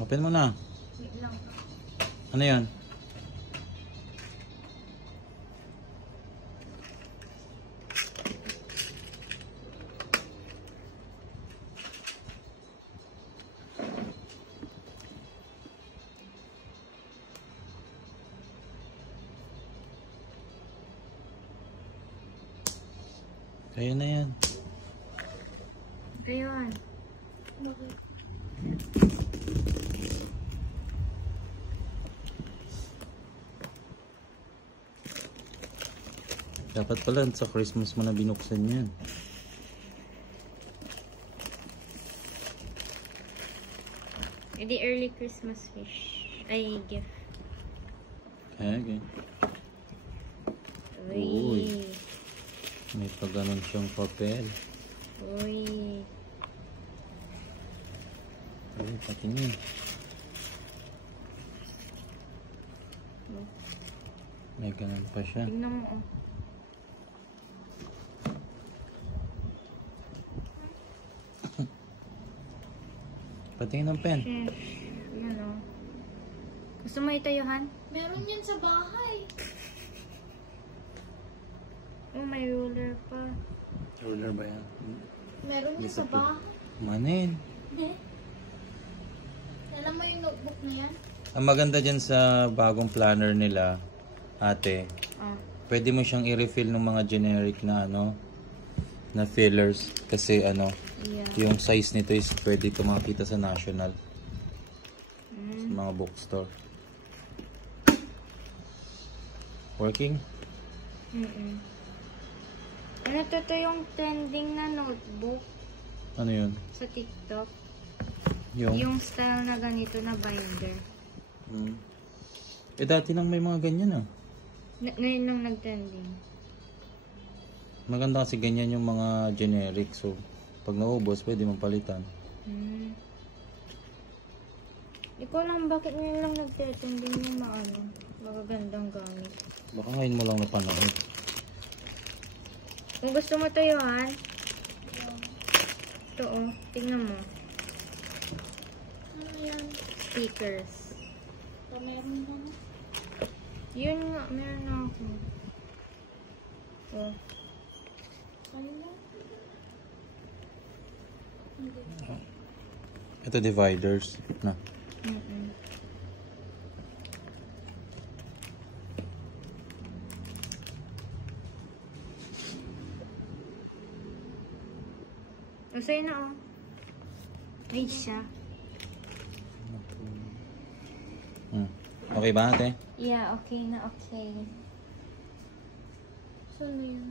Open mo na. Wait lang. Ano yan? Kaya na yan. Ayun. Dapat pala sa Christmas mo na binuksan yan. Edi early Christmas wish. Ay, gift. Okay. Uy. May pa ganun siyang papel. Uy. Uy, patingin. May ganun pa siya. Tingnan mo, oh. Patingin ng pen. Chef. Yan, oh. Gusto mo itayuhan? Meron yan sa bahay. Oh, may ruler pa. Ruler ba yan? Meron yan sa bahay. Manin. Hindi. Alam mo yung notebook na yan? Ang maganda dyan sa bagong planner nila, ate, pwede mo siyang i-refill ng mga generic na ano, na fillers. Kasi ano, yung size nito is pwede ito makita sa national. Sa mga bookstore. Working? Ano to yung trending na notebook Ano yun? sa TikTok? Yung? Yung style na ganito na binder. Eh dati nang may mga ganyan ah. Ngayon lang nag-trending. Maganda kasi ganyan yung mga generic. So, pag naubos, pwede mong palitan. Di ko alam bakit ngayon lang nag-trending yung mga ano, magagandang gamit. Baka ngayon mo lang napanood. Kung gusto mo tayuhan, ito oh, tingnan mo. Ano yan? Stickers. Meron ba na? Yun nga, meron na ako. Oh. Ano yan? Ito dividers. Na. Sa'yo na oh. May siya. Okay ba ate? Yeah, okay na okay. Saan na yan?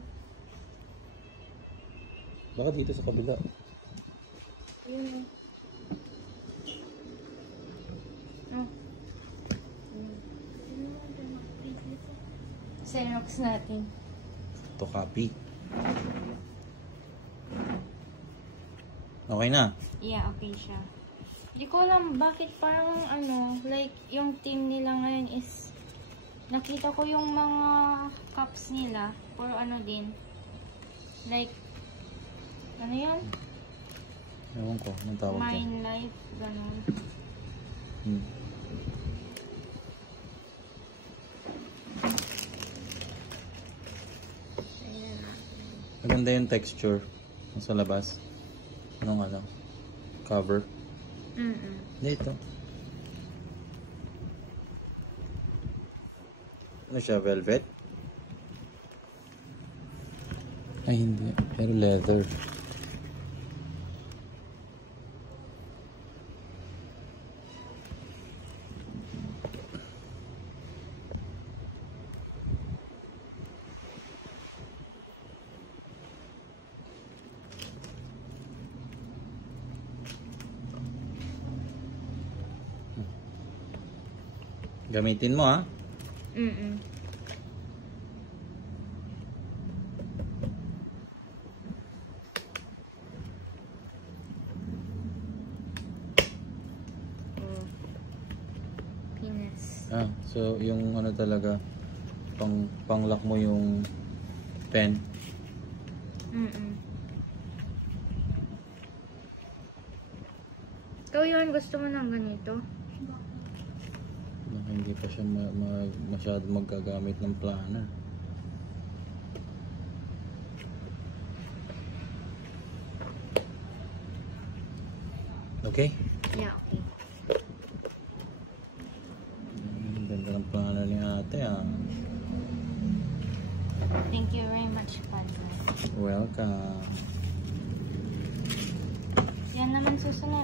Baka dito sa kabila. Ayun Oh. Xerox natin. To copy. Okay na. Yeah, okay siya. Hindi ko alam bakit parang ano, like yung team nila ngayon is nakita ko yung mga cups nila, puro ano din. Like ano yan? Ewan ko, anong tawag dyan? Mine Life, ganun. Maganda yung texture sa labas. Anong ano? Cover. Dito. Ano siya? Velvet? Ay hindi. Pero leather. Gamitin mo ha. Pinas. So yung ano talaga panglock mo yung pen. Ikaw yun, gusto mo ng ganito? Hindi pa siya masyado magagamit ng planner. Okay? Yeah, okay. Ganda ng planner ni ate ah. Thank you very much, Padre. Welcome. Yan naman susunod.